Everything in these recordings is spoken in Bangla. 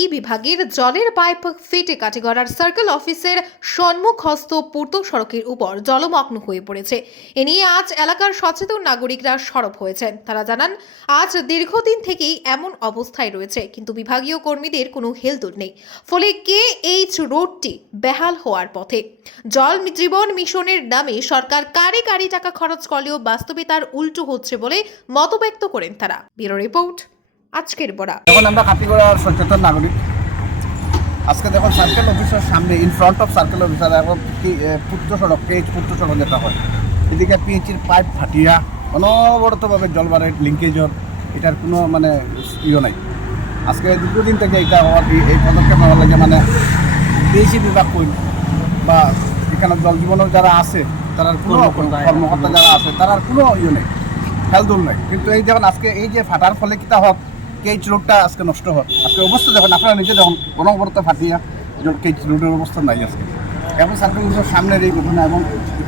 ই বিভাগের জলের পাইপ ফেটে কাটিগড়ার সার্কেল অফিসের সম্মুখস্থ পূর্ত সড়কের উপর জলমগ্ন হয়ে পড়েছে। এ নিয়ে আজ এলাকার সচেতন নাগরিকরা সরব হয়েছেন। তারা জানান, আজ দীর্ঘদিন থেকেই এমন অবস্থায় রয়েছে, কিন্তু বিভাগীয় কর্মীদের কোনো হেলদোল নেই। ফলে KH রোডটি বেহাল হওয়ার পথে। জল জীবন মিশনের নামে সরকার কারি কারি টাকা খরচ করলেও বাস্তবে তার উল্টো হচ্ছে বলে মতব্যক্ত করেন তারা। ব্যুরো রিপোর্ট, আজকের বড়া। এখন আমরা কাটিগড়ার সচেতন নাগরিক। আজকে দেখুন সার্কেল অফিসের সামনে in front of circle officer এখন পূর্ত সড়ক কেজ পূর্ত সড়ক যেটা হয়, এদিকে পিএইচির পাইপ ফাটিয়া অনবরতভাবে জলবারের লিঙ্কেজর এটার কোনো মানে নাই। আজকে দীর্ঘদিন থেকে এটা হওয়ার এই পদক্ষেপ নেওয়ার লাগে মানে পিএইচি বিভাগ কই বা এখানে জল জীবনের যারা আছে তার কোনো কর্মকর্তা যারা আছে তার কোনো নেই, খেলদুল নেই। কিন্তু এই যখন আজকে এই যে ফাটার ফলে কিতা হোক কেজ রোডটা আজকে নষ্ট হয়। আজকে অবস্থা দেখুন, আপনারা নিজে দেখুন অনবরত ফাটিয়া কেজ রোডের অবস্থা নাই আজকে। এখন সার্কেল অফিসের সামনের এই ঘটনা এবং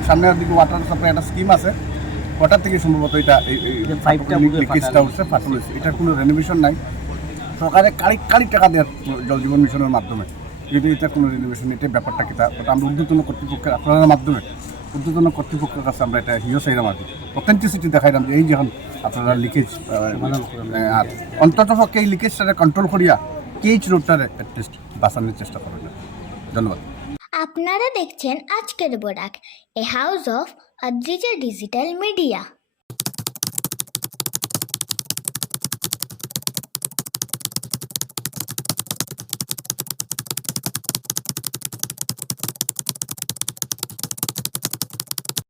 সামনের দিকে ওয়াটার সাপ্লাই একটা স্কিম আছে, ওয়াটার থেকে সম্ভবত এটা লিকেজটা হচ্ছে ফাটল হয়েছে। এটার কোনো রেনোভেশন নাই। সরকারে কারি টাকা দেয় জল জীবন মিশনের মাধ্যমে, কিন্তু এটা কোনো রেনোভেশন, এটা ব্যাপারটা কিতা ওটা আমরা ঊর্ধ্বতন কর্তৃপক্ষের আপনার মাধ্যমে ঊর্ধ্বতন কর্তৃপক্ষের কাছে আমরা এটা হিরো চাইলাম আর কি, অথেন্টিসিটি দেখাইলাম যে এই যখন আপনারা লিকেজ আর অন্তত পক্ষে এই লিকেজটাকে কন্ট্রোল করিয়া কেজ রোডটারে অ্যাটলিস্ট বাঁচানোর চেষ্টা করবেন। ধন্যবাদ। আপনারা দেখছেন আজকের Barak, a house of Adrija digital media.